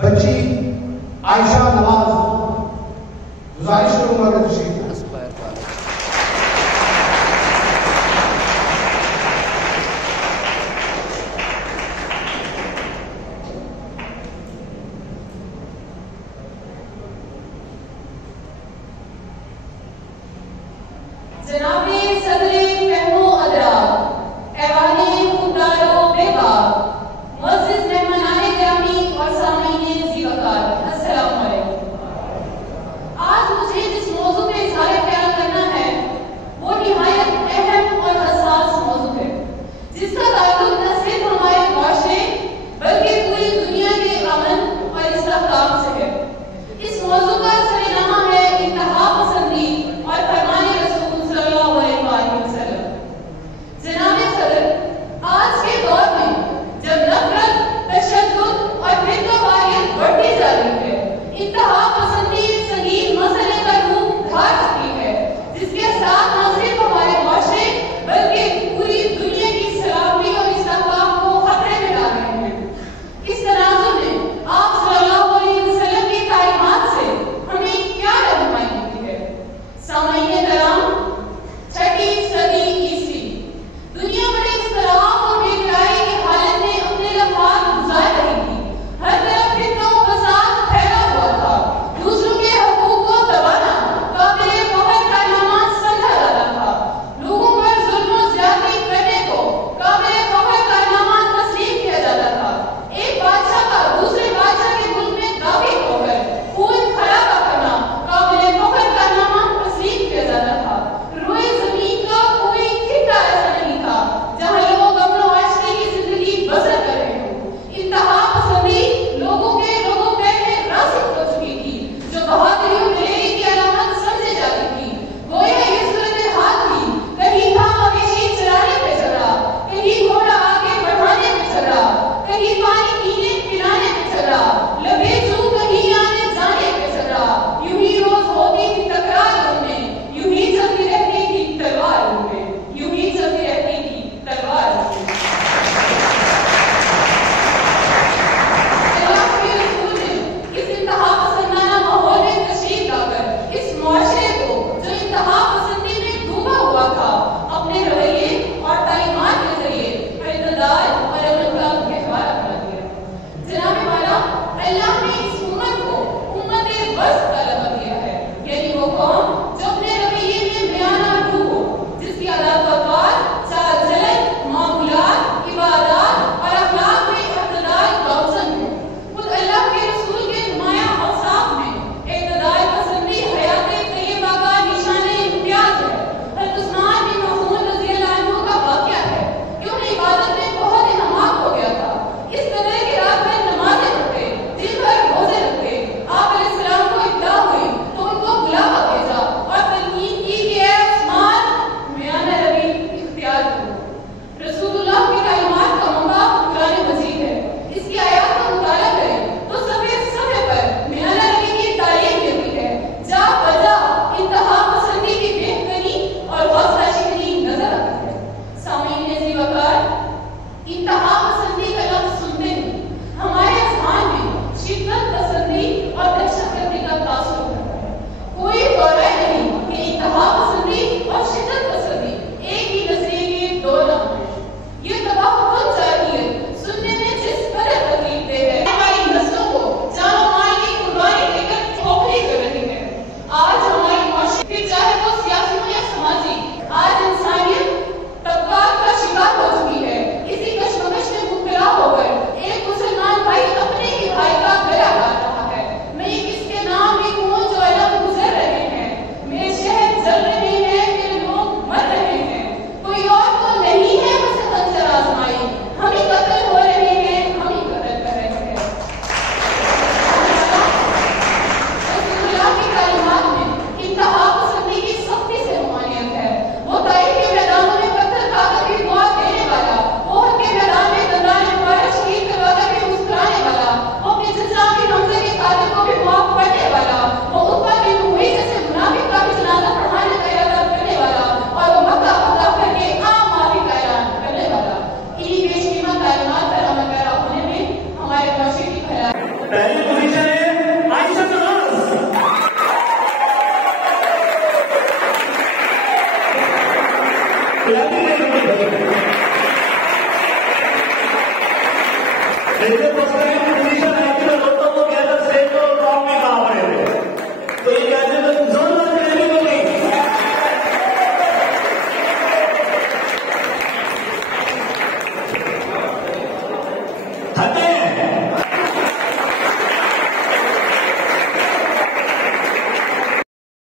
बच्ची आयशा नवाज, गुजारिश करूंगा कि तशरीफ जनाबे सदरे फहमो अदरा, ऐवाने खुदारो बेबाक, मुअज़्ज़िज़ मेहमानाने गिरामी और सामीने ज़ीवकार, अस्सलामु अलैकुम। आज मुझे जिस मौजू पे इज़हार ख्याल करना है वो निहायत अहम और हसास मौजू है, जिसका ताल्लुक न सिर्फ हमारे मुआशरे बल्कि पूरी दुनिया के अमन और इस्तेहकाम से है। इस मौजू का सरेनामा है इंतहा पसंदी और फरमाने जनाबे सदर, आज के दौर में जब नफरत, तशद्दुद और फिरकावारियत बढ़ती जा रही है, इंतहा पसंदी संगीन मसले का रूप धार चुकी है, जिसके साथ न सिर्फ हमारे मुआशरे बल्कि पूरी दुनिया की सलामती और इस्तेहकाम को खतरे में डाल रहे हैं। इस तनाजुर में आप सल्लल्लाहु अलैहि वसल्लम की तालीमात से हमें क्या रहनुमाई मिलती है? सामईन कराम, छठी सदी ईस्वी दुनिया बड़े इख्तिलाफ और बेकरारी की हालत में अपने लम्हात गुजार रही थी। हर तरफ फितना और फसाद फैला हुआ था। दूसरों के हकूक को दबाना काबिले फख्र कारनामा समझा जाता था। लोगों पर जुल्म और ज्यादती करने को काबिले फख्र कारनामा तस्लीम किया जाता था। एक बादशाह का दूसरे बादशाह के मुल्क में दावे होकर खून खराबा करना काबिले फख्र कारनामा तस्लीम किया जाता था। रोए जमीन का कोई खिता ऐसा नहीं था जहां लोग अमन और आशरे की जिंदगी बसर कर रहे हो। इंतहा पसंदी लोगों पे रासिक हो चुकी थी, जो बहादुरी और दिलेरी की अलामत समझी जाती थी। गोया ये सूरत हाल थी, कहीं था मवेशी चराने पे चल रहा, कहीं घोड़ा आगे बढ़ाने पे चल रहा, कहीं पानी पीने पिलाने पे चल रहा, लबे चू कहीं आने जाने पे चल रहा। यूं ही रोज होती थी तकरार उनमें, यूं ही चलती रहती थी तलवार उनमें, यूं ही चलती रहती थी तलवार उनमें। अल्लाह के रसूल ने इस इंतहा पसंदाना माहौल में तशरीफ लाकर इस मुआशरे को जो इंतहा पसंदी में डूबा हुआ था, अपने रवैये और तालीमात के जरिए इत्तेदाल और अमन का गहवारा बना दिया। जनाब वाला, अल्लाह ने इस उम्मत को उम्मत वस्त का लक़ब दिया है, यानी वो कौम जो अपने रवैये में बयाना रूह हो, जिसकी आदत व अक़वाल, चाल चलन, मामूलात, इबादत और अखलाक में इत्तेदाल गामज़न हो। खुद अल्लाह के रसूल के नुमायां औसाफ में इत्तेदाल पसंदी हयात तय्यबा का निशाने इम्तियाज है। हज़रत उस्मान बिन मज़ऊन रज़ियल्लाहु अन्हु का वाक़या है कि उन्हें इबादत में बहुत इन्हमाक हो गया था। इस तरह की रात भर नमाज़ें पढ़ते, दिन भर रोज़े रखते। आप अलैहिस्सलाम को इत्तला हुई तो उनको बुलावा भेजा और तलकीन की कि ऐ उस्मान, बयान रबी इख्तियार करो। रसूलुल्लाह की तालीमात का मंबा कुरान मजीद है। इसकी आयत का मुताला करें तो सफ़े पर बयान रबी की तालीम मिलती है। जा बजा इंतहा पसंदी की बेहतरी और गौसरा शिकनी नजर आती है। सामीन ज़ीवकार, इंतहा पसंदी का लफ्ज़ सुनते ही हमारे ज़हन में शिद्दत पसंदी और दहशतगर्दी का तासुर होता है। कोई गौर नहीं कि इंतहा पसंदी और शिद्दत पसंदी एक ही नजरिए के दो नाम हैं। ये तबाहुकुन जाहिलियत सुनने में जिस कदर तकलीफ दे है, हमारी नस्लों को जानो माल की कुर्बानी देकर खोखली कर रही है। आज हमारी मुआशरे, चाहे वो सियासी हो या समाजी, आज इंसानियत तबकात का शिकार हो चुकी है। इसी कशमकश में मुब्तला होकर एक मुसलमान भाई अपने ही भाई का गला काट रहा है। मैं ये किसके नाम लिखूं जो अलग गुजर रहे हैं, मेरे शहर जल रहे हैं, मेरे लोग मर रहे हैं। कोई और तो नहीं है बस खंजर आजमाई, हम ही कत्ल हो रहे हैं, हम ही कत्ल कर रहे हैं। रसूलुल्लाह की तालीमात में इंतहा पसंदी की सख्ती से ममानियत है। वो ताइफ के मैदानों में पत्थर खाकर भी दुआ देने वाला, ओहद के मैदान में दंदाने मुबारक शहीद करवाकर भी मुस्कुराने वाला, वो अपने चचा के हमज़े के कातिल को भी माफ करने वाला, वो उत्बा बिन उमैया जैसे मुनाफिक का भी जनाजा पढ़ाने का इरादा करने वाला, और वो मक्का फतह करके आम माफी का ऐलान करने वाला। इन्हीं बेशकीमत तालीमात पर अमल पैरा होने में हमारे मुआशरे की भलाई गुलामी नहीं होगी। ऐसे पक्ष में